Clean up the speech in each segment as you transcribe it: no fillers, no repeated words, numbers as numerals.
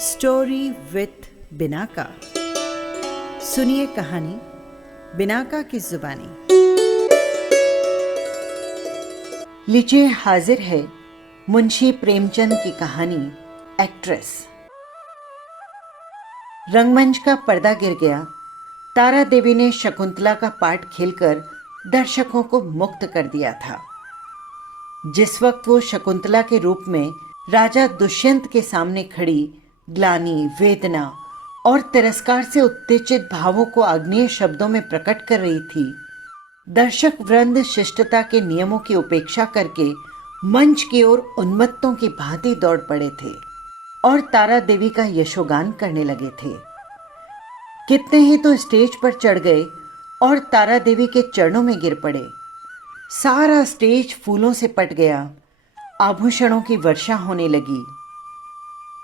Story with Binaca. सुनिए कहानी Binaca की जुबानी। लीजिए हाजिर है मुंशी प्रेमचंद की कहानी एक्ट्रेस। रंगमंच का पर्दा गिर गया। तारा देवी ने शकुंतला का पाठ खेलकर दर्शकों को मुक्त कर दिया था। जिस वक्त वो शकुंतला के रूप में राजा दुष्यंत के सामने खड़ी ग्लानि, वेदना और तिरस्कार से उत्तेजित भावों को आग्नेय शब्दों में प्रकट कर रही थी, दर्शक वृंद शिष्टता के नियमों की उपेक्षा करके मंच की ओर उन्मत्तों की भांति दौड़ पड़े थे और तारा देवी का यशोगान करने लगे थे। कितने ही तो स्टेज पर चढ़ गए और तारा देवी के चरणों में गिर पड़े। सारा स्टेज फूलों से पट गया, आभूषणों की वर्षा होने लगी।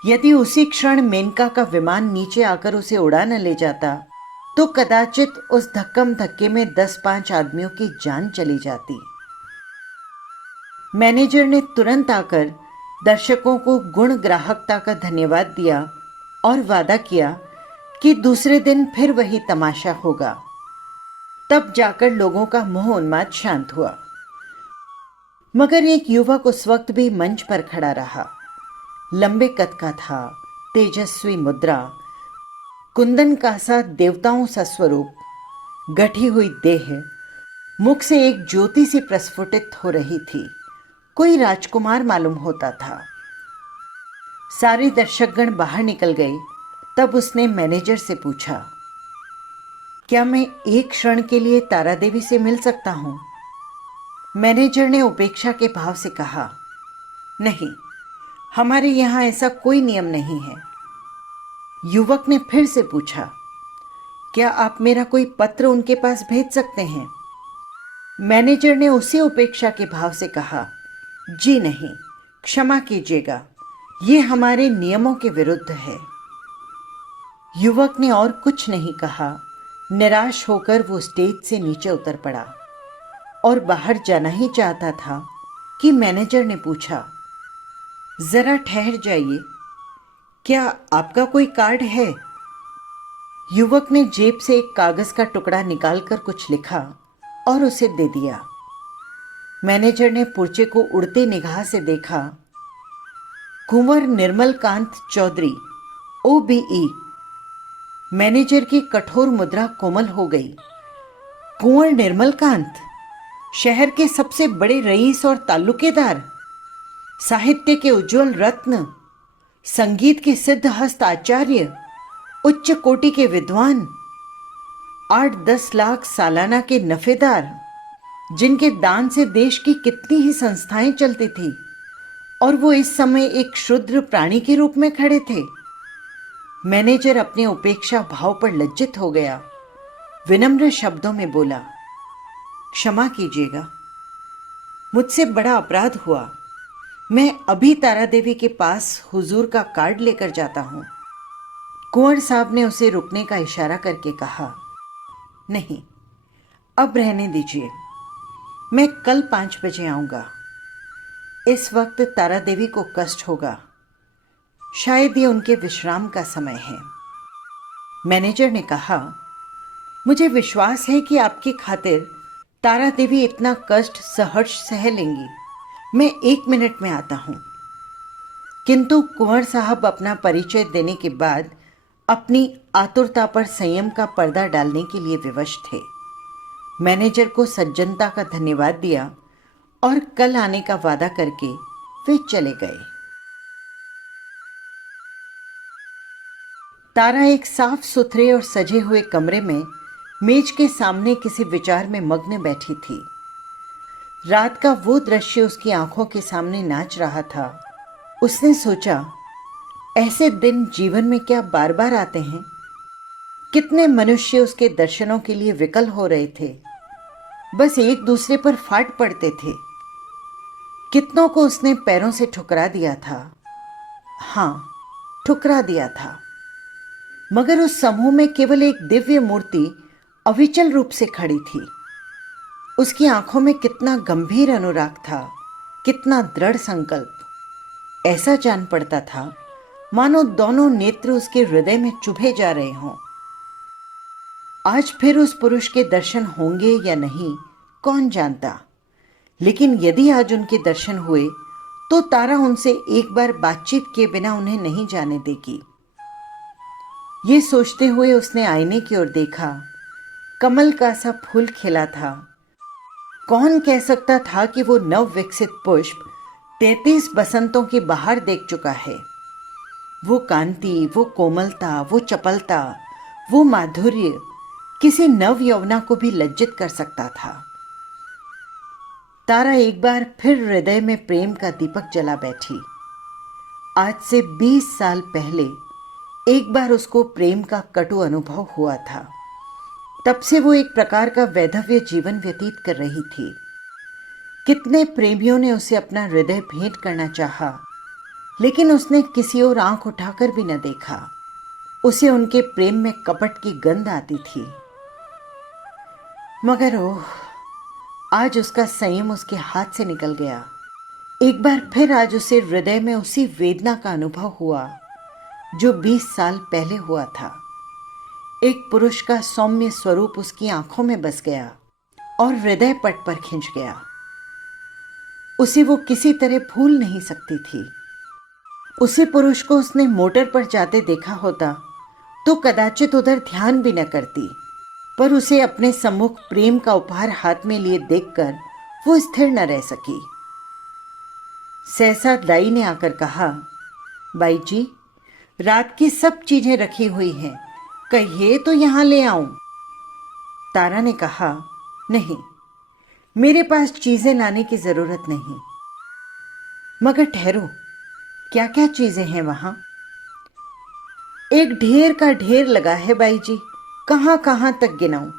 यदि उसी क्षण मेनका का विमान नीचे आकर उसे उड़ा न ले जाता तो कदाचित उस धक्कम धक्के में 10-5 आदमियों की जान चली जाती। मैनेजर ने तुरंत आकर दर्शकों को गुण ग्राहकता का धन्यवाद दिया और वादा किया कि दूसरे दिन फिर वही तमाशा होगा। तब जाकर लोगों का मोह उन्माद शांत हुआ। मगर एक युवक उस वक्त भी मंच पर खड़ा रहा। लंबे कद का था, तेजस्वी मुद्रा, कुंदन का सा देवताओं सा स्वरूप, गठी हुई देह, मुख से एक ज्योति सी प्रस्फुटित हो रही थी। कोई राजकुमार मालूम होता था। सारे दर्शकगण बाहर निकल गए। तब उसने मैनेजर से पूछा, क्या मैं एक क्षण के लिए तारा देवी से मिल सकता हूं? मैनेजर ने उपेक्षा के भाव से कहा, नहीं, हमारे यहां ऐसा कोई नियम नहीं है। युवक ने फिर से पूछा, क्या आप मेरा कोई पत्र उनके पास भेज सकते हैं? मैनेजर ने उसी उपेक्षा के भाव से कहा, जी नहीं, क्षमा कीजिएगा, ये हमारे नियमों के विरुद्ध है। युवक ने और कुछ नहीं कहा। निराश होकर वो स्टेज से नीचे उतर पड़ा और बाहर जाना ही चाहता था कि मैनेजर ने पूछा, जरा ठहर जाइए, क्या आपका कोई कार्ड है? युवक ने जेब से एक कागज का टुकड़ा निकालकर कुछ लिखा और उसे दे दिया। मैनेजर ने पुर्चे को उड़ते निगाह से देखा। कुंवर निर्मलकांत चौधरी, OBE। मैनेजर की कठोर मुद्रा कोमल हो गई। कुंवर निर्मलकांत, शहर के सबसे बड़े रईस और ताल्लुकेदार, साहित्य के उज्जवल रत्न, संगीत के सिद्ध हस्त आचार्य, उच्च कोटि के विद्वान, 8-10 लाख सालाना के नफेदार, जिनके दान से देश की कितनी ही संस्थाएं चलती थी, और वो इस समय एक क्षुद्र प्राणी के रूप में खड़े थे। मैनेजर अपने उपेक्षा भाव पर लज्जित हो गया। विनम्र शब्दों में बोला, क्षमा कीजिएगा, मुझसे बड़ा अपराध हुआ। मैं अभी तारा देवी के पास हुजूर का कार्ड लेकर जाता हूं। कुंवर साहब ने उसे रुकने का इशारा करके कहा, नहीं, अब रहने दीजिए, मैं कल 5 बजे आऊंगा। इस वक्त तारा देवी को कष्ट होगा, शायद ये उनके विश्राम का समय है। मैनेजर ने कहा, मुझे विश्वास है कि आपकी खातिर तारा देवी इतना कष्ट सहर्ष सह लेंगी। मैं 1 मिनट में आता हूं। किंतु कुंवर साहब अपना परिचय देने के बाद अपनी आतुरता पर संयम का पर्दा डालने के लिए विवश थे। मैनेजर को सज्जनता का धन्यवाद दिया और कल आने का वादा करके वे चले गए। तारा एक साफ सुथरे और सजे हुए कमरे में मेज के सामने किसी विचार में मग्न बैठी थी। रात का वो दृश्य उसकी आंखों के सामने नाच रहा था। उसने सोचा, ऐसे दिन जीवन में क्या बार बार आते हैं? कितने मनुष्य उसके दर्शनों के लिए विकल हो रहे थे, बस एक दूसरे पर फाट पड़ते थे। कितनों को उसने पैरों से ठुकरा दिया था। हां, ठुकरा दिया था, मगर उस समूह में केवल एक दिव्य मूर्ति अविचल रूप से खड़ी थी। उसकी आंखों में कितना गंभीर अनुराग था, कितना दृढ़ संकल्प। ऐसा जान पड़ता था मानो दोनों नेत्र उसके हृदय में चुभे जा रहे हों। आज फिर उस पुरुष के दर्शन होंगे या नहीं, कौन जानता। लेकिन यदि आज उनके दर्शन हुए तो तारा उनसे एक बार बातचीत किए बिना उन्हें नहीं जाने देगी। ये सोचते हुए उसने आईने की ओर देखा। कमल का सा फूल खिला था। कौन कह सकता था कि वो नव विकसित पुष्प 33 बसंतों की बहार देख चुका है। वो कांति, वो कोमलता, वो चपलता, वो माधुर्य किसी नव यौवना को भी लज्जित कर सकता था। तारा एक बार फिर हृदय में प्रेम का दीपक जला बैठी। आज से 20 साल पहले एक बार उसको प्रेम का कटु अनुभव हुआ था। तब से वो एक प्रकार का वैधव्य जीवन व्यतीत कर रही थी। कितने प्रेमियों ने उसे अपना हृदय भेंट करना चाहा, लेकिन उसने किसी और आंख उठाकर भी न देखा। उसे उनके प्रेम में कपट की गंध आती थी। मगर ओह, आज उसका संयम उसके हाथ से निकल गया। एक बार फिर आज उसे हृदय में उसी वेदना का अनुभव हुआ जो 20 साल पहले हुआ था। एक पुरुष का सौम्य स्वरूप उसकी आंखों में बस गया और हृदय पट पर खिंच गया। उसे वो किसी तरह भूल नहीं सकती थी। उसी पुरुष को उसने मोटर पर जाते देखा होता तो कदाचित उधर ध्यान भी न करती, पर उसे अपने सम्मुख प्रेम का उपहार हाथ में लिए देखकर वो स्थिर न रह सकी। सहसा दाई ने आकर कहा, बाई जी, रात की सब चीजें रखी हुई हैं, कहिए तो यहां ले आऊं। तारा ने कहा, नहीं, मेरे पास चीजें लाने की जरूरत नहीं। मगर ठहरो, क्या क्या चीजें हैं वहां? एक ढेर का ढेर लगा है बाई जी, कहां कहां तक गिनाऊं।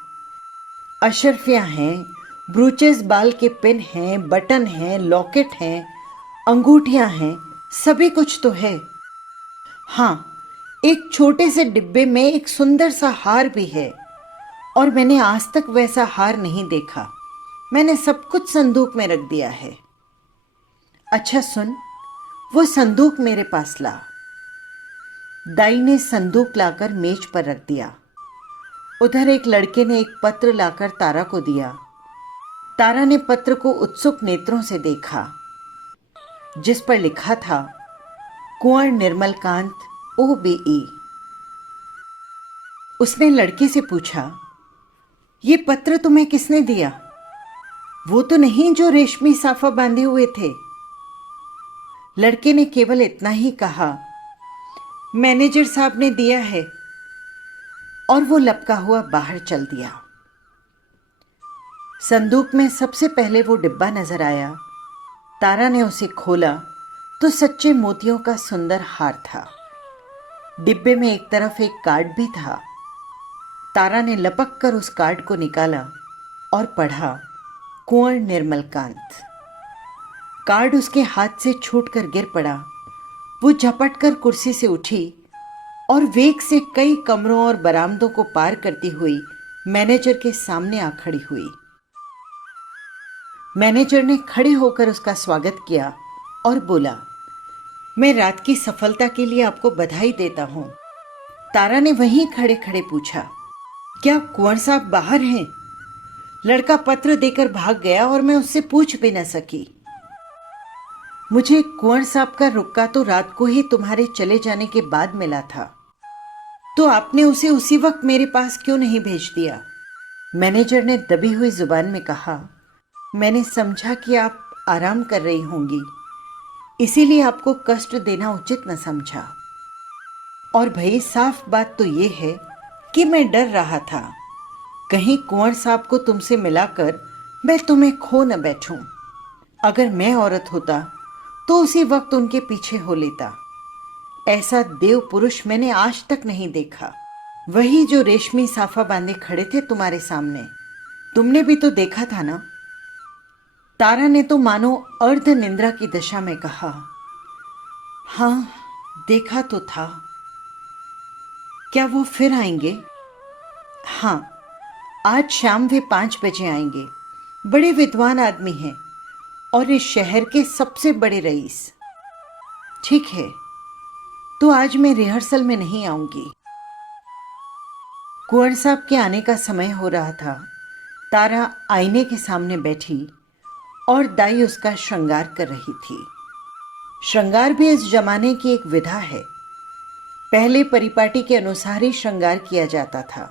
अशर्फियां हैं, ब्रूचेस बाल के पिन हैं, बटन हैं, लॉकेट हैं, अंगूठियां हैं, सभी कुछ तो है। हाँ, एक छोटे से डिब्बे में एक सुंदर सा हार भी है, और मैंने आज तक वैसा हार नहीं देखा। मैंने सब कुछ संदूक में रख दिया है। अच्छा सुन, वो संदूक मेरे पास ला। दाई ने संदूक लाकर मेज पर रख दिया। उधर एक लड़के ने एक पत्र लाकर तारा को दिया। तारा ने पत्र को उत्सुक नेत्रों से देखा, जिस पर लिखा था, कुंवर निर्मलकांत, OBE। उसने लड़के से पूछा, ये पत्र तुम्हें किसने दिया? वो तो नहीं जो रेशमी साफा बांधे हुए थे। लड़के ने केवल इतना ही कहा, मैनेजर साहब ने दिया है, और वो लपका हुआ बाहर चल दिया। संदूक में सबसे पहले वो डिब्बा नजर आया। तारा ने उसे खोला तो सच्चे मोतियों का सुंदर हार था। डिब्बे में एक तरफ एक कार्ड भी था। तारा ने लपक कर उस कार्ड को निकाला और पढ़ा, कुंवर निर्मलकांत। कार्ड उसके हाथ से छूटकर गिर पड़ा। वो झपट कर कुर्सी से उठी और वेग से कई कमरों और बरामदों को पार करती हुई मैनेजर के सामने आ खड़ी हुई। मैनेजर ने खड़े होकर उसका स्वागत किया और बोला, मैं रात की सफलता के लिए आपको बधाई देता हूं। तारा ने वहीं खड़े खड़े पूछा, क्या कुंवर साहब बाहर हैं? लड़का पत्र देकर भाग गया और मैं उससे पूछ भी न सकी। मुझे कुंवर साहब का रुक्का तो रात को ही तुम्हारे चले जाने के बाद मिला था, तो आपने उसे उसी वक्त मेरे पास क्यों नहीं भेज दिया? मैनेजर ने दबी हुई जुबान में कहा, मैंने समझा कि आप आराम कर रही होंगी, इसीलिए आपको कष्ट देना उचित न समझा। और भाई साफ बात तो ये है कि मैं डर रहा था, कहीं कुंवर साहब को तुमसे मिलाकर मैं तुम्हें खो न बैठूं। अगर मैं औरत होता तो उसी वक्त उनके पीछे हो लेता। ऐसा देव पुरुष मैंने आज तक नहीं देखा। वही जो रेशमी साफा बांधे खड़े थे तुम्हारे सामने, तुमने भी तो देखा था ना? तारा ने तो मानो अर्ध निंद्रा की दशा में कहा, हाँ, देखा तो था। क्या वो फिर आएंगे? हाँ, आज शाम वे 5 बजे आएंगे। बड़े विद्वान आदमी हैं और इस शहर के सबसे बड़े रईस। ठीक है, तो आज मैं रिहर्सल में नहीं आऊंगी। कुंवर साहब के आने का समय हो रहा था। तारा आईने के सामने बैठी और दाई उसका श्रृंगार कर रही थी। श्रृंगार भी इस जमाने की एक विधा है। पहले परिपाटी के अनुसार ही श्रृंगार किया जाता था।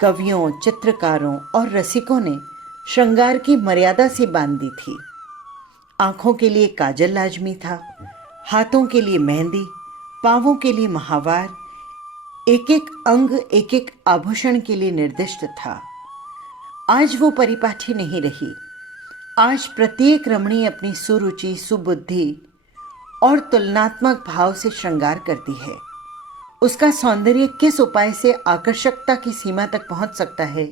कवियों, चित्रकारों और रसिकों ने श्रृंगार की मर्यादा सी बांध दी थी। आंखों के लिए काजल लाजमी था, हाथों के लिए मेहंदी, पांवों के लिए महावार, एक एक अंग एक एक आभूषण के लिए निर्दिष्ट था। आज वो परिपाठी नहीं रही। आज प्रत्येक रमणी अपनी सुरुचि, सुबुद्धि और तुलनात्मक भाव से श्रृंगार करती है। उसका सौंदर्य किस उपाय से आकर्षकता की सीमा तक पहुंच सकता है,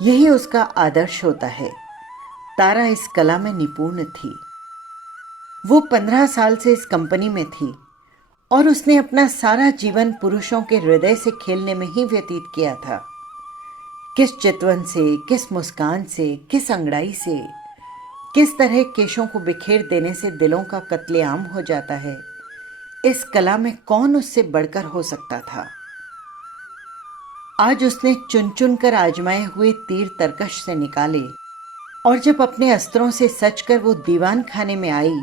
यही उसका आदर्श होता है। तारा इस कला में निपुण थी। वो 15 साल से इस कंपनी में थी और उसने अपना सारा जीवन पुरुषों के हृदय से खेलने में ही व्यतीत किया था। किस चितवन से, किस मुस्कान से, किस अंगड़ाई से, किस तरह केशों को बिखेर देने से दिलों का कत्लेआम हो जाता है, इस कला में कौन उससे बढ़कर हो सकता था। आज उसने चुन चुन कर आजमाए हुए तीर तरकश से निकाले और जब अपने अस्त्रों से सचकर वो दीवान खाने में आई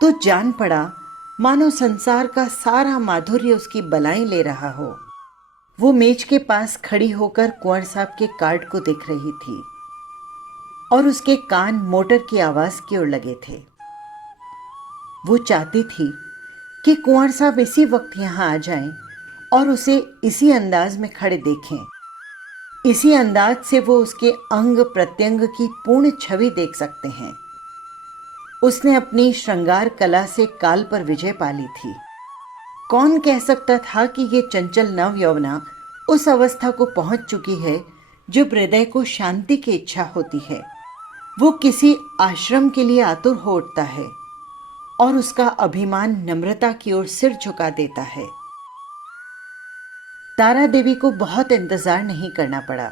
तो जान पड़ा मानो संसार का सारा माधुर्य उसकी बलाएं ले रहा हो। वो मेज के पास खड़ी होकर कुंवर साहब के कार्ड को देख रही थी और उसके कान मोटर की आवाज की ओर लगे थे। वो चाहती थी कि कुंवर साहब इसी वक्त यहाँ आ जाएं और उसे इसी अंदाज में खड़े देखें। इसी अंदाज से वो उसके अंग प्रत्यंग की पूर्ण छवि देख सकते हैं। उसने अपनी श्रृंगार कला से काल पर विजय पा ली थी। कौन कह सकता था कि ये चंचल नव यौवना उस अवस्था को पहुंच चुकी है जो हृदय को शांति की इच्छा होती है। वो किसी आश्रम के लिए आतुर हो उठता है और उसका अभिमान नम्रता की ओर सिर झुका देता है। तारा देवी को बहुत इंतजार नहीं करना पड़ा।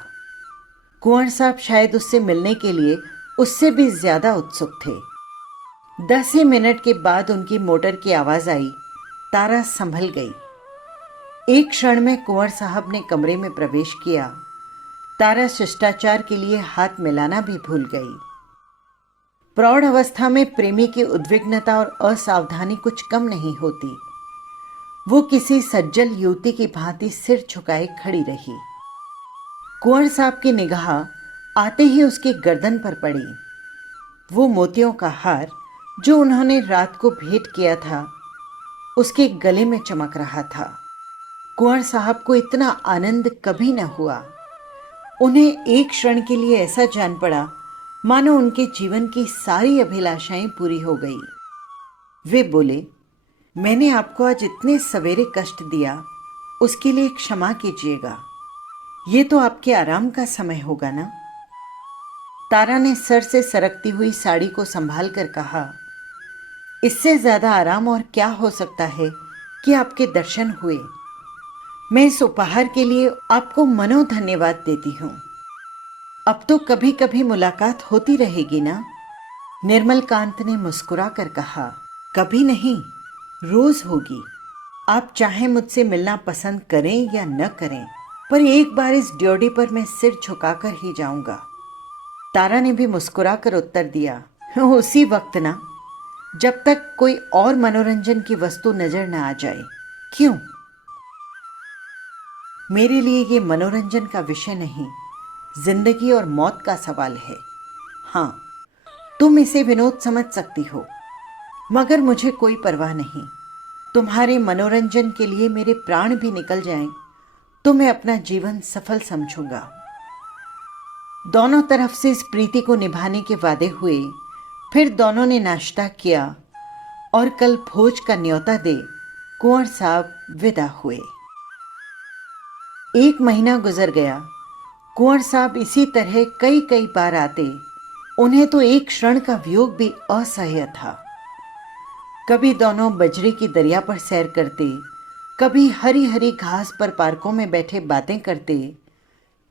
कुंवर साहब शायद उससे मिलने के लिए उससे भी ज्यादा उत्सुक थे। 10 ही मिनट के बाद उनकी मोटर की आवाज आई। तारा संभल गई। एक क्षण में कुंवर साहब ने कमरे में प्रवेश किया। तारा शिष्टाचार के लिए हाथ मिलाना भी भूल गई। प्रौढ़ अवस्था में प्रेमी की उद्विग्नता और असावधानी कुछ कम नहीं होती। वो किसी सज्जल युवती की भांति सिर झुकाए खड़ी रही। कुंवर साहब की निगाह आते ही उसकी गर्दन पर पड़ी। वो मोतियों का हार जो उन्होंने रात को भेंट किया था उसके गले में चमक रहा था। कुंवर साहब को इतना आनंद कभी न हुआ। उन्हें एक क्षण के लिए ऐसा जान पड़ा मानो उनके जीवन की सारी अभिलाषाएं पूरी हो गई। वे बोले, मैंने आपको आज इतने सवेरे कष्ट दिया, उसके लिए क्षमा कीजिएगा। ये तो आपके आराम का समय होगा ना। तारा ने सर से सरकती हुई साड़ी को संभाल कर कहा, इससे ज्यादा आराम और क्या हो सकता है कि आपके दर्शन हुए। मैं इस उपहार के लिए आपको मनो धन्यवाद देती हूँ। अब तो कभी कभी मुलाकात होती रहेगी ना। निर्मल कांत ने मुस्कुरा कर कहा, कभी नहीं, रोज होगी। आप चाहे मुझसे मिलना पसंद करें या न करें, पर एक बार इस ड्योढ़ी पर मैं सिर झुकाकर ही जाऊंगा। तारा ने भी मुस्कुराकर उत्तर दिया, उसी वक्त ना, जब तक कोई और मनोरंजन की वस्तु नजर न आ जाए। क्यों? मेरे लिए ये मनोरंजन का विषय नहीं, जिंदगी और मौत का सवाल है। हाँ, तुम इसे विनोद समझ सकती हो, मगर मुझे कोई परवाह नहीं। तुम्हारे मनोरंजन के लिए मेरे प्राण भी निकल जाएं, तो मैं अपना जीवन सफल समझूंगा। दोनों तरफ से इस प्रीति को निभाने के वादे हुए। फिर दोनों ने नाश्ता किया और कल भोज का न्योता दे कुंवर साहब विदा हुए। 1 महीना गुजर गया। कुंवर साहब इसी तरह कई कई बार आते। उन्हें तो एक क्षण का वियोग भी असह्य था। कभी दोनों बजरी की दरिया पर सैर करते, कभी हरी हरी घास पर पार्कों में बैठे बातें करते,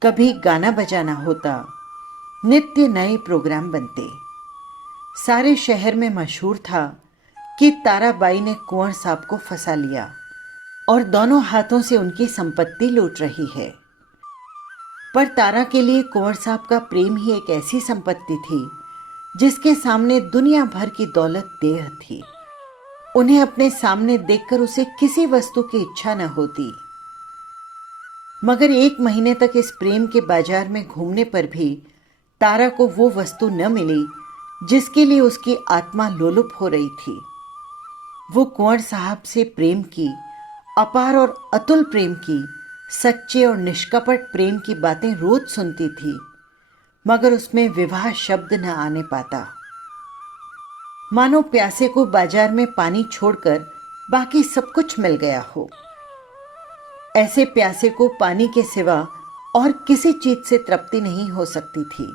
कभी गाना बजाना होता। नित्य नए प्रोग्राम बनते। सारे शहर में मशहूर था कि ताराबाई ने कुंवर साहब को फंसा लिया और दोनों हाथों से उनकी संपत्ति लूट रही है। पर तारा के लिए कुंवर साहब का प्रेम ही एक ऐसी संपत्ति थी जिसके सामने दुनिया भर की दौलत देह थी। उन्हें अपने सामने देखकर उसे किसी वस्तु की इच्छा न होती। मगर 1 महीने तक इस प्रेम के बाजार में घूमने पर भी तारा को वो वस्तु न मिली जिसके लिए उसकी आत्मा लोलुप हो रही थी। वो कुंवर साहब से प्रेम की, अपार और अतुल प्रेम की, सच्चे और निष्कपट प्रेम की बातें रोज सुनती थी, मगर उसमें विवाह शब्द न आने पाता। मानो प्यासे को बाजार में पानी छोड़कर बाकी सब कुछ मिल गया हो। ऐसे प्यासे को पानी के सिवा और किसी चीज से तृप्ति नहीं हो सकती थी।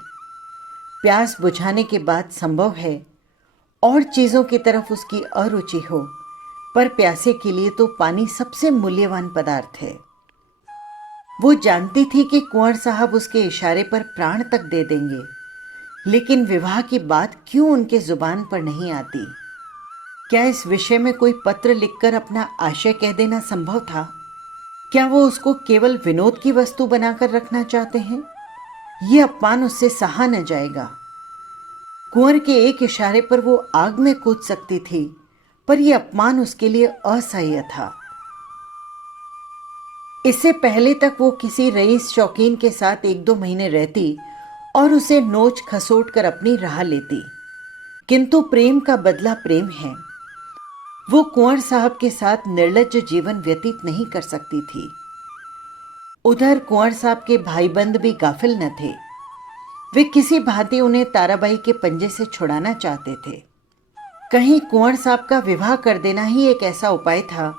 प्यास बुझाने के बाद संभव है और चीजों की तरफ उसकी अरुचि हो, पर प्यासे के लिए तो पानी सबसे मूल्यवान पदार्थ है। वो जानती थी कि कुंवर साहब उसके इशारे पर प्राण तक दे देंगे, लेकिन विवाह की बात क्यों उनके जुबान पर नहीं आती? क्या इस विषय में कोई पत्र लिखकर अपना आशय कह देना संभव था? क्या वो उसको केवल विनोद की वस्तु बनाकर रखना चाहते हैं? ये अपमान उससे सहा न जाएगा। कुंवर के एक इशारे पर वो आग में कूद सकती थी, पर यह अपमान उसके लिए असह्य था। इससे पहले तक वो किसी रईस शौकीन के साथ 1-2 महीने रहती और उसे नोच खसोट कर अपनी राह लेती, किंतु प्रेम का बदला प्रेम है। वो कुंवर साहब के साथ निर्लज्ज जीवन व्यतीत नहीं कर सकती थी। उधर कुंवर साहब के भाईबंद भी गाफिल न थे। वे किसी भांति उन्हें ताराबाई के पंजे से छुड़ाना चाहते थे। कहीं कुंवर साहब का विवाह कर देना ही एक ऐसा उपाय था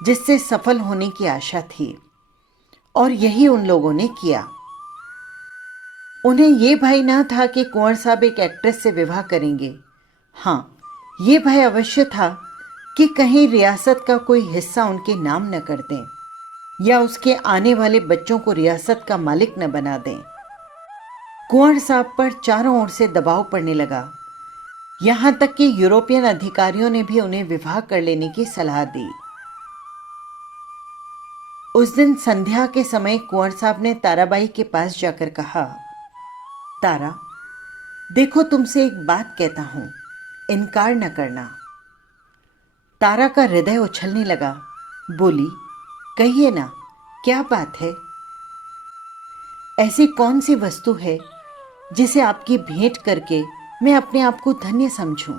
जिससे सफल होने की आशा थी, और यही उन लोगों ने किया। उन्हें यह भय न था कि कुंवर साहब एक एक्ट्रेस से विवाह करेंगे। हाँ, ये भय अवश्य था कि कहीं रियासत का कोई हिस्सा उनके नाम न कर दें या उसके आने वाले बच्चों को रियासत का मालिक न बना दें। कुंवर साहब पर चारों ओर से दबाव पड़ने लगा। यहां तक कि यूरोपियन अधिकारियों ने भी उन्हें विवाह कर लेने की सलाह दी। उस दिन संध्या के समय कुंवर साहब ने ताराबाई के पास जाकर कहा, तारा, देखो तुमसे एक बात कहता हूं, इनकार न करना। तारा का हृदय उछलने लगा। बोली, कहिए ना, क्या बात है? ऐसी कौन सी वस्तु है जिसे आपकी भेंट करके मैं अपने आप को धन्य समझूं?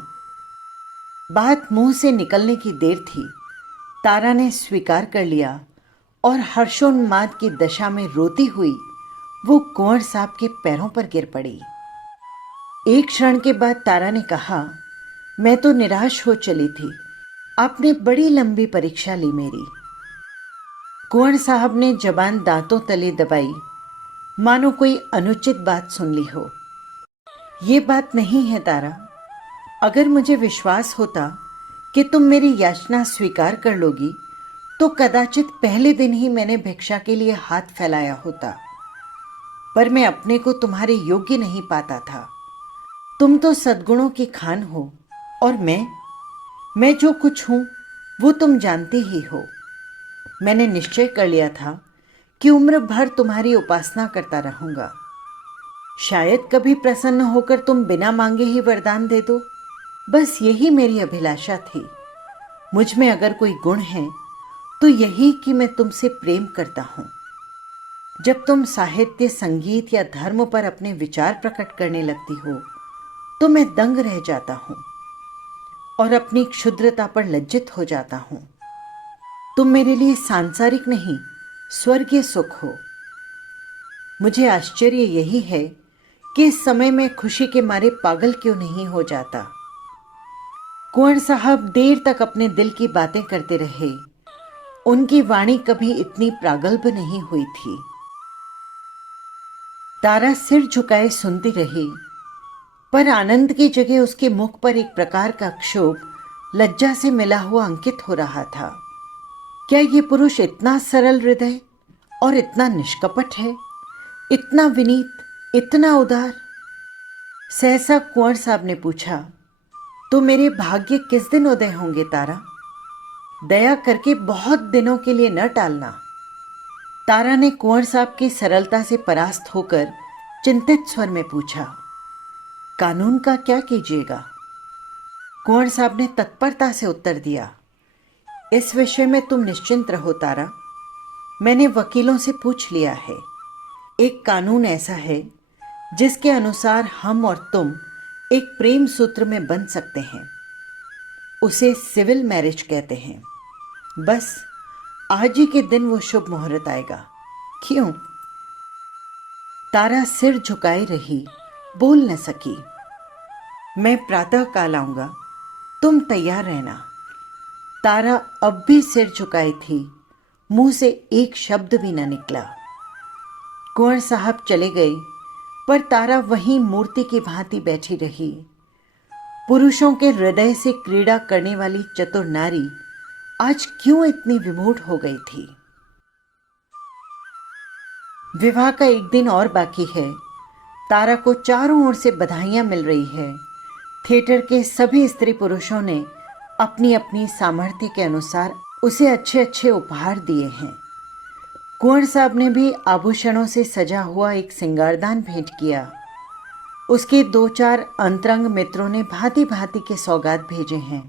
बात मुंह से निकलने की देर थी। तारा ने स्वीकार कर लिया और हर्षोन्माद की दशा में रोती हुई वो कुंवर साहब के पैरों पर गिर पड़ी। एक क्षण के बाद तारा ने कहा, मैं तो निराश हो चली थी। आपने बड़ी लंबी परीक्षा ली मेरी। कुंवर साहब ने जबान दांतों तले दबाई, मानो कोई अनुचित बात सुन ली हो। ये बात नहीं है तारा। अगर मुझे विश्वास होता कि तुम मेरी याचना स्वीकार कर लोगी तो कदाचित पहले दिन ही मैंने भिक्षा के लिए हाथ फैलाया होता, पर मैं अपने को तुम्हारे योग्य नहीं पाता था। तुम तो सद्गुणों की खान हो और मैं जो कुछ हूं वो तुम जानती ही हो। मैंने निश्चय कर लिया था कि उम्र भर तुम्हारी उपासना करता रहूंगा। शायद कभी प्रसन्न होकर तुम बिना मांगे ही वरदान दे दो। बस यही मेरी अभिलाषा थी। मुझ में अगर कोई गुण है तो यही कि मैं तुमसे प्रेम करता हूं। जब तुम साहित्य, संगीत या धर्म पर अपने विचार प्रकट करने लगती हो तो मैं दंग रह जाता हूं और अपनी क्षुद्रता पर लज्जित हो जाता हूं। तुम मेरे लिए सांसारिक नहीं, स्वर्गीय सुख हो। मुझे आश्चर्य यही है कि इस समय मैं खुशी के मारे पागल क्यों नहीं हो जाता। कुंवर साहब देर तक अपने दिल की बातें करते रहे। उनकी वाणी कभी इतनी प्रागल्भ नहीं हुई थी। तारा सिर झुकाए सुनती रही, पर आनंद की जगह उसके मुख पर एक प्रकार का क्षोभ लज्जा से मिला हुआ अंकित हो रहा था। क्या ये पुरुष इतना सरल हृदय और इतना निष्कपट है, इतना विनीत, इतना उदार? सहसा कुंवर साहब ने पूछा, तो मेरे भाग्य किस दिन उदय होंगे तारा? दया करके बहुत दिनों के लिए न टालना। तारा ने कुंवर साहब की सरलता से परास्त होकर चिंतित स्वर में पूछा, कानून का क्या कीजिएगा? कुंवर साहब ने तत्परता से उत्तर दिया, इस विषय में तुम निश्चिंत रहो तारा, मैंने वकीलों से पूछ लिया है। एक कानून ऐसा है जिसके अनुसार हम और तुम एक प्रेम सूत्र में बंध सकते हैं। उसे सिविल मैरिज कहते हैं। बस आज ही के दिन वो शुभ मुहूर्त आएगा। क्यों? तारा सिर झुकाए रही, बोल न सकी। मैं प्रातः काल आऊंगा, तुम तैयार रहना। तारा अब भी सिर झुकाए थी, मुंह से एक शब्द भी न निकला। कुंवर साहब चले गए, पर तारा वहीं मूर्ति की भांति बैठी रही। पुरुषों के हृदय से क्रीड़ा करने वाली चतुर नारी आज क्यों इतनी विमूढ़ हो गई थी? विवाह का एक दिन और बाकी है। तारा को चारों ओर से बधाइयां मिल रही है। थिएटर के सभी स्त्री पुरुषों ने अपनी अपनी सामर्थ्य के अनुसार उसे अच्छे अच्छे उपहार दिए हैं। कुंवर साहब ने भी आभूषणों से सजा हुआ एक सिंगारदान भेंट किया। उसके 2-4 अंतरंग मित्रों ने भांति भांति के सौगात भेजे हैं,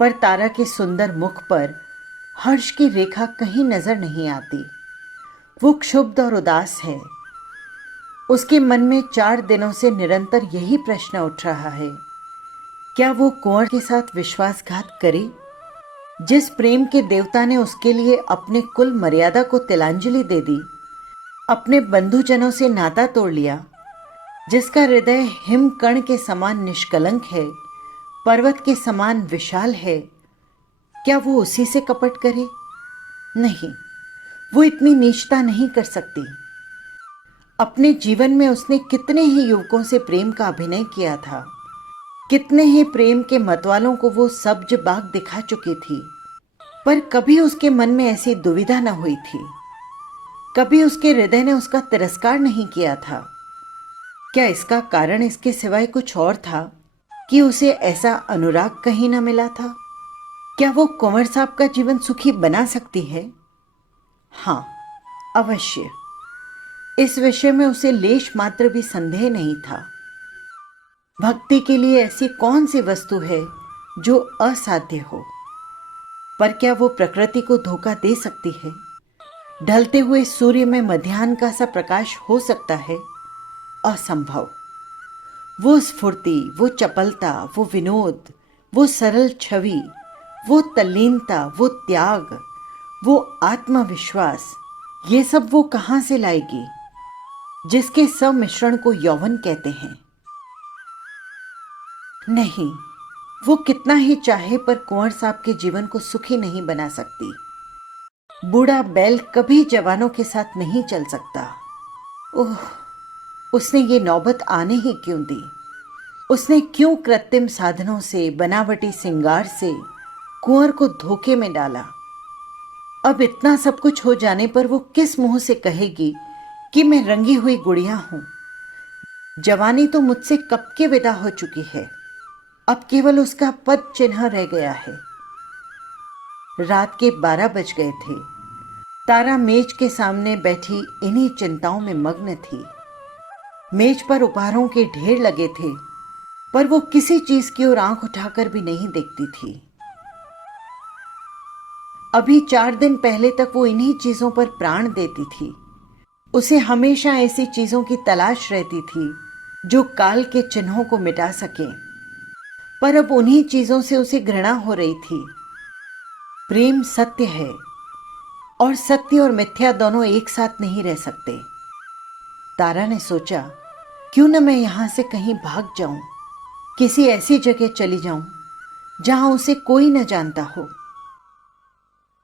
पर तारा के सुंदर मुख पर हर्ष की रेखा कहीं नजर नहीं आती। वो क्षुब्ध और उदास है। उसके मन में 4 दिनों से निरंतर यही प्रश्न उठ रहा है, क्या वो कुंवर के साथ विश्वासघात करे? जिस प्रेम के देवता ने उसके लिए अपने कुल मर्यादा को तिलांजलि दे दी, अपने बंधुजनों से नाता तोड़ लिया, जिसका हृदय हिमकण के समान निष्कलंक है, पर्वत के समान विशाल है, क्या वो उसी से कपट करे? नहीं, वो इतनी नीचता नहीं कर सकती। अपने जीवन में उसने कितने ही युवकों से प्रेम का अभिनय किया था, कितने ही प्रेम के मतवालों को वो सब्ज बाग दिखा चुकी थी, पर कभी उसके मन में ऐसी दुविधा न हुई थी। कभी उसके हृदय ने उसका तिरस्कार नहीं किया था। क्या इसका कारण इसके सिवाय कुछ और था कि उसे ऐसा अनुराग कहीं न मिला था? क्या वो कुंवर साहब का जीवन सुखी बना सकती है? हाँ, अवश्य। इस विषय में उसे लेश मात्र भी संदेह नहीं था। भक्ति के लिए ऐसी कौन सी वस्तु है जो असाध्य हो? पर क्या वो प्रकृति को धोखा दे सकती है? ढलते हुए सूर्य में मध्याह्न का सा प्रकाश हो सकता है? असंभव। वो स्फूर्ति, वो चपलता, वो विनोद, वो सरल छवि, वो तल्लीनता, वो त्याग, वो आत्मविश्वास, ये सब वो कहां से लाएगी, जिसके सम्मिश्रण को यौवन कहते हैं? नहीं, वो कितना ही चाहे पर कुंवर साहब के जीवन को सुखी नहीं बना सकती। बूढ़ा बैल कभी जवानों के साथ नहीं चल सकता। ओह, उसने ये नौबत आने ही क्यों दी? उसने क्यों कृत्रिम साधनों से, बनावटी सिंगार से कुंवर को धोखे में डाला? अब इतना सब कुछ हो जाने पर वो किस मुंह से कहेगी कि मैं रंगी हुई गुड़िया हूं? जवानी तो मुझसे कब के विदा हो चुकी है। अब केवल उसका पद चिन्ह रह गया है। रात के 12 बज गए थे। तारा मेज के सामने बैठी इन्हीं चिंताओं में मग्न थी। मेज पर उपहारों के ढेर लगे थे, पर वो किसी चीज की ओर आंख उठाकर भी नहीं देखती थी। अभी 4 दिन पहले तक वो इन्हीं चीजों पर प्राण देती थी। उसे हमेशा ऐसी चीजों की तलाश रहती थी जो काल के चिन्हों को मिटा सके, पर अब उन्हीं चीजों से उसे घृणा हो रही थी। प्रेम सत्य है, और सत्य और मिथ्या दोनों एक साथ नहीं रह सकते। तारा ने सोचा, क्यों न मैं यहां से कहीं भाग जाऊं, किसी ऐसी जगह चली जाऊं जहां उसे कोई न जानता हो।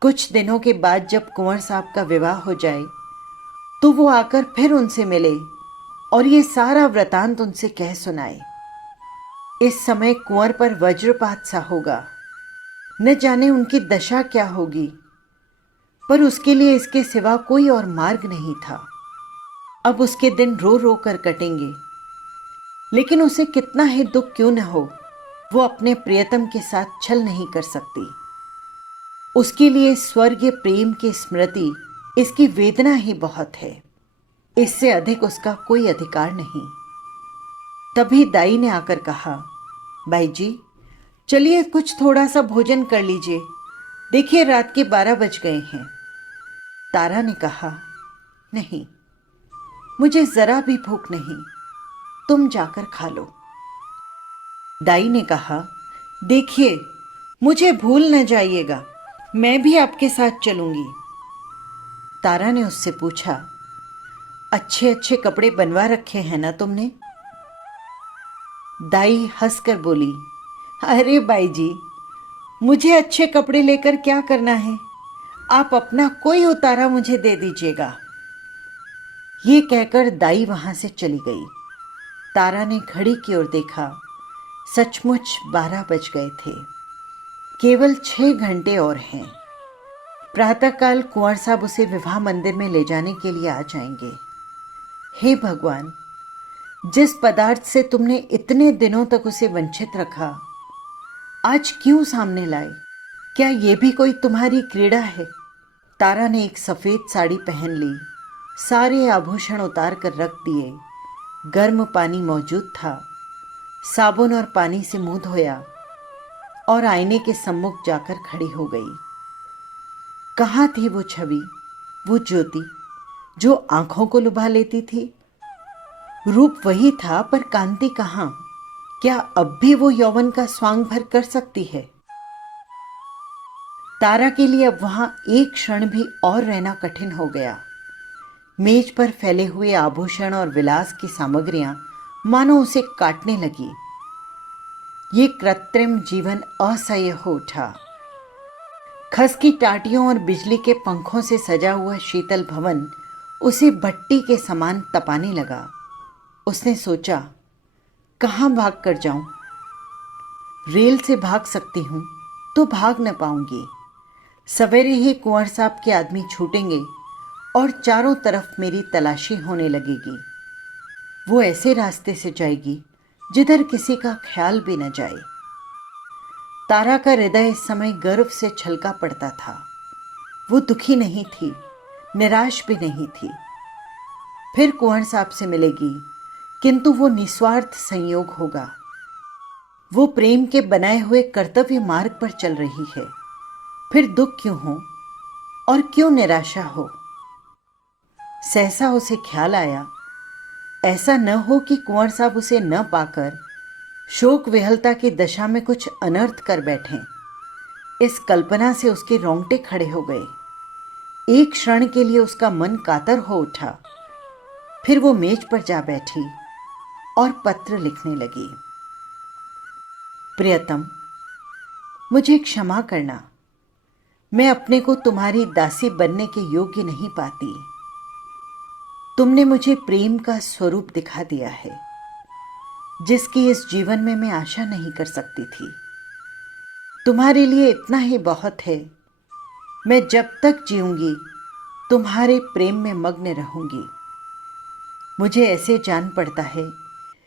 कुछ दिनों के बाद जब कुंवर साहब का विवाह हो जाए तो वो आकर फिर उनसे मिले और ये सारा वृतांत उनसे कह सुनाए। इस समय कुंवर पर वज्रपात सा होगा, न जाने उनकी दशा क्या होगी, पर उसके लिए इसके सिवा कोई और मार्ग नहीं था। अब उसके दिन रो रो कर कटेंगे, लेकिन उसे कितना ही दुख क्यों न हो, वो अपने प्रियतम के साथ छल नहीं कर सकती। उसके लिए स्वर्गीय प्रेम की स्मृति इसकी वेदना ही बहुत है। इससे अधिक उसका कोई अधिकार नहीं। तभी दाई ने आकर कहा, भाई जी, चलिए कुछ थोड़ा सा भोजन कर लीजिए, देखिए रात के 12 बज गए हैं। तारा ने कहा, नहीं, मुझे जरा भी भूख नहीं, तुम जाकर खा लो। दाई ने कहा, देखिए, मुझे भूल न जाइएगा, मैं भी आपके साथ चलूंगी। तारा ने उससे पूछा, अच्छे अच्छे कपड़े बनवा रखे हैं ना तुमने? दाई हंसकर बोली, अरे बाई जी, मुझे अच्छे कपड़े लेकर क्या करना है, आप अपना कोई उतारा मुझे दे दीजिएगा। ये कहकर दाई वहां से चली गई। तारा ने घड़ी की ओर देखा, सचमुच 12 बज गए थे। केवल 6 घंटे और हैं। प्रातःकाल कुंवर साहब उसे विवाह मंदिर में ले जाने के लिए आ जाएंगे। हे भगवान, जिस पदार्थ से तुमने इतने दिनों तक उसे वंचित रखा, आज क्यों सामने लाए? क्या यह भी कोई तुम्हारी क्रीड़ा है? तारा ने एक सफेद साड़ी पहन ली, सारे आभूषण उतार कर रख दिए। गर्म पानी मौजूद था। साबुन और पानी से मुंह धोया और आईने के सम्मुख जाकर खड़ी हो गई। कहाँ थी वो छवि, वो ज्योति जो आंखों को लुभा लेती थी? रूप वही था, पर कांति कहाँ? क्या अब भी वो यौवन का स्वांग भर कर सकती है? तारा के लिए अब वहां एक क्षण भी और रहना कठिन हो गया। मेज पर फैले हुए आभूषण और विलास की सामग्रियां मानो उसे काटने लगी। ये कृत्रिम जीवन असह्य हो उठा। खस की टाटियों और बिजली के पंखों से सजा हुआ शीतल भवन उसे भट्टी के समान तपाने लगा। उसने सोचा, कहाँ भाग कर जाऊं? रेल से भाग सकती हूं तो भाग न पाऊंगी। सवेरे ही कुंवर साहब के आदमी छूटेंगे और चारों तरफ मेरी तलाशी होने लगेगी। वो ऐसे रास्ते से जाएगी जिधर किसी का ख्याल भी न जाए। तारा का हृदय इस समय गर्व से छलका पड़ता था। वो दुखी नहीं थी, निराश भी नहीं थी। फिर कुंवर साहब से मिलेगी, किंतु वो निस्वार्थ संयोग होगा। वो प्रेम के बनाए हुए कर्तव्य मार्ग पर चल रही है। फिर दुख क्यों हो और क्यों निराशा हो? सहसा उसे ख्याल आया, ऐसा न हो कि कुंवर साहब उसे न पाकर शोक विहलता की दशा में कुछ अनर्थ कर बैठें। इस कल्पना से उसके रोंगटे खड़े हो गए। एक क्षण के लिए उसका मन कातर हो उठा। फिर वो मेज पर जा बैठी और पत्र लिखने लगी। प्रियतम, मुझे क्षमा करना, मैं अपने को तुम्हारी दासी बनने के योग्य नहीं पाती। तुमने मुझे प्रेम का स्वरूप दिखा दिया है, जिसकी इस जीवन में मैं आशा नहीं कर सकती थी। तुम्हारे लिए इतना ही बहुत है। मैं जब तक जीऊंगी तुम्हारे प्रेम में मग्न रहूंगी। मुझे ऐसे जान पड़ता है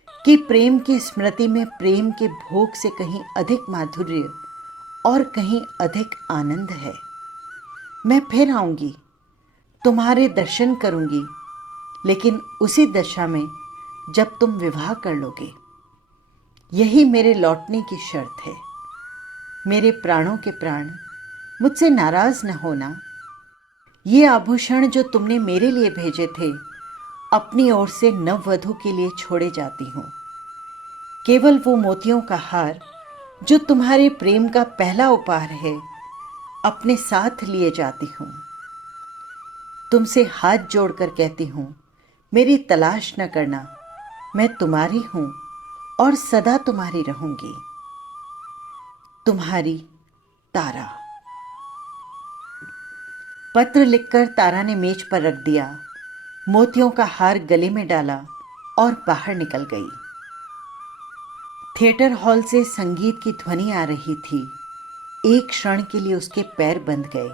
कि प्रेम की स्मृति में प्रेम के भोग से कहीं अधिक माधुर्य और कहीं अधिक आनंद है। मैं फिर आऊंगी, तुम्हारे दर्शन करूंगी, लेकिन उसी दशा में जब तुम विवाह कर लोगे। यही मेरे लौटने की शर्त है। मेरे प्राणों के प्राण, मुझसे नाराज न होना। ये आभूषण जो तुमने मेरे लिए भेजे थे, अपनी ओर से नववधू के लिए छोड़े जाती हूँ। केवल वो मोतियों का हार जो तुम्हारे प्रेम का पहला उपहार है, अपने साथ लिए जाती हूँ। तुमसे हाथ जोड़कर कहती हूँ, मेरी तलाश न करना। मैं तुम्हारी हूँ और सदा तुम्हारी रहूंगी। तुम्हारी तारा। पत्र लिखकर तारा ने मेज पर रख दिया, मोतियों का हार गले में डाला और बाहर निकल गई। थिएटर हॉल से संगीत की ध्वनि आ रही थी। एक क्षण के लिए उसके पैर बंध गए।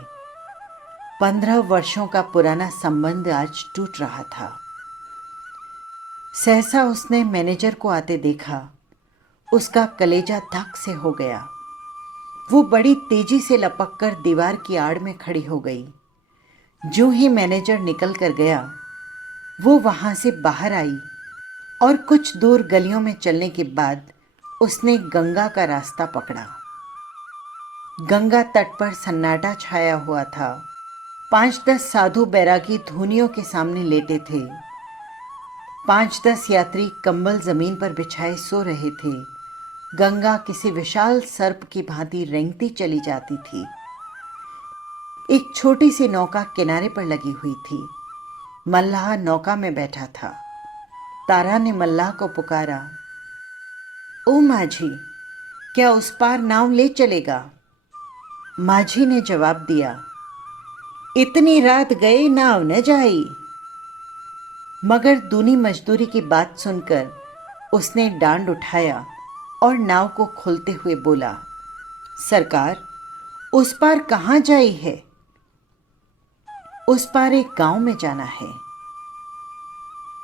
15 वर्षों का पुराना संबंध आज टूट रहा था। सहसा उसने मैनेजर को आते देखा। उसका कलेजा धक से हो गया। वो बड़ी तेजी से लपककर दीवार की आड़ में खड़ी हो गई। जो ही मैनेजर निकल कर गया, वो वहां से बाहर आई और कुछ दूर गलियों में चलने के बाद उसने गंगा का रास्ता पकड़ा। गंगा तट पर सन्नाटा छाया हुआ था। 5-10 साधु बैरागी धूनियों के सामने लेटे थे। 5-10 यात्री कंबल जमीन पर बिछाए सो रहे थे। गंगा किसी विशाल सर्प की भांति रेंगती चली जाती थी। एक छोटी सी नौका किनारे पर लगी हुई थी। मल्लाह नौका में बैठा था। तारा ने मल्लाह को पुकारा, ओ माझी, क्या उस पार नाव ले चलेगा? माझी ने जवाब दिया, इतनी रात गए नाव न जाई। मगर दूनी मजदूरी की बात सुनकर उसने डांड उठाया और नाव को खोलते हुए बोला, सरकार, उस पार कहाँ जाई है? उस पार एक गांव में जाना है।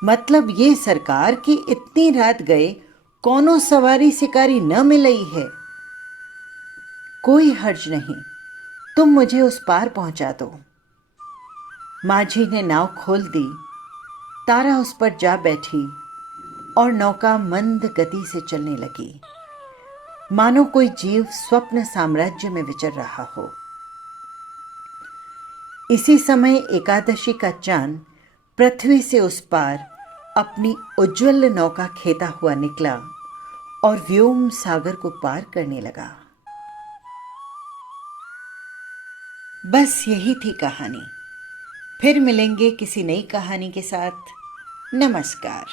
मतलब ये सरकार कि इतनी रात गए कोनो सवारी शिकारी न मिलई है। कोई हर्ज नहीं, तुम मुझे उस पार पहुंचा दो। माझी ने नाव खोल दी। तारा उस पर जा बैठी और नौका मंद गति से चलने लगी, मानो कोई जीव स्वप्न साम्राज्य में विचर रहा हो। इसी समय एकादशी का चांद पृथ्वी से उस पार अपनी उज्ज्वल नौका खेता हुआ निकला और व्योम सागर को पार करने लगा। बस यही थी कहानी। फिर मिलेंगे किसी नई कहानी के साथ। नमस्कार।